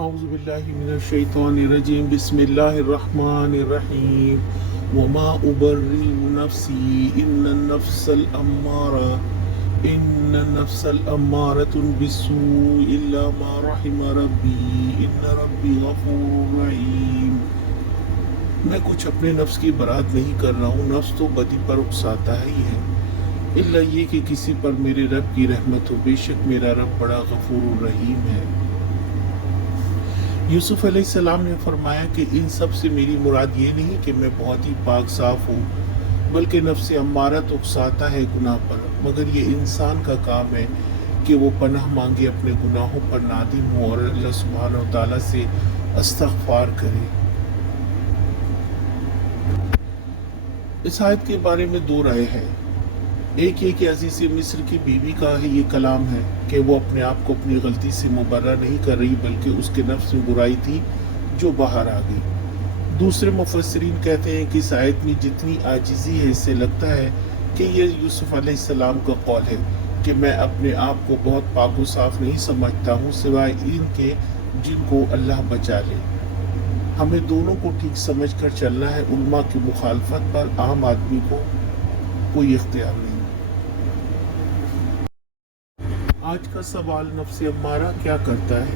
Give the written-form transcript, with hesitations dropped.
اعوذ باللہ من الشیطان الرجیم بسم اللہ الرحمن الرحیم وما ابرئ نفسی ان النفس الامارۃ بالسوء الا ما رحم ربی ان ربی غفور رحیم۔ میں کچھ اپنے نفس کی برات نہیں کر رہا ہوں، نفس تو بدی پر اکساتا ہی ہے، الا یہ کہ کسی پر میرے رب کی رحمت ہو، بے شک میرا رب بڑا غفور الرحیم ہے۔ یوسف علیہ السلام نے فرمایا کہ ان سب سے میری مراد یہ نہیں کہ میں بہت ہی پاک صاف ہوں، بلکہ نفس امارت اکساتا ہے گناہ پر، مگر یہ انسان کا کام ہے کہ وہ پناہ مانگے، اپنے گناہوں پر نادم ہو اور اللہ سبحانہ و تعالیٰ سے استغفار کرے۔ اس آیت کے بارے میں دو رائے ہیں۔ ایک یہ کہ عزیز مصر کی بیوی کا یہ کلام ہے کہ وہ اپنے آپ کو اپنی غلطی سے مبرہ نہیں کر رہی، بلکہ اس کے نفس میں برائی تھی جو باہر آ گئی۔ دوسرے مفسرین کہتے ہیں کہ اس آیت میں جتنی عاجزی ہے، اس سے لگتا ہے کہ یہ یوسف علیہ السلام کا قول ہے کہ میں اپنے آپ کو بہت پاک و صاف نہیں سمجھتا ہوں، سوائے ان کے جن کو اللہ بچا لے۔ ہمیں دونوں کو ٹھیک سمجھ کر چلنا ہے، علماء کی مخالفت پر عام آدمی کو کوئی اختیار نہیں۔ آج کا سوال، نفس امارہ کیا کرتا ہے؟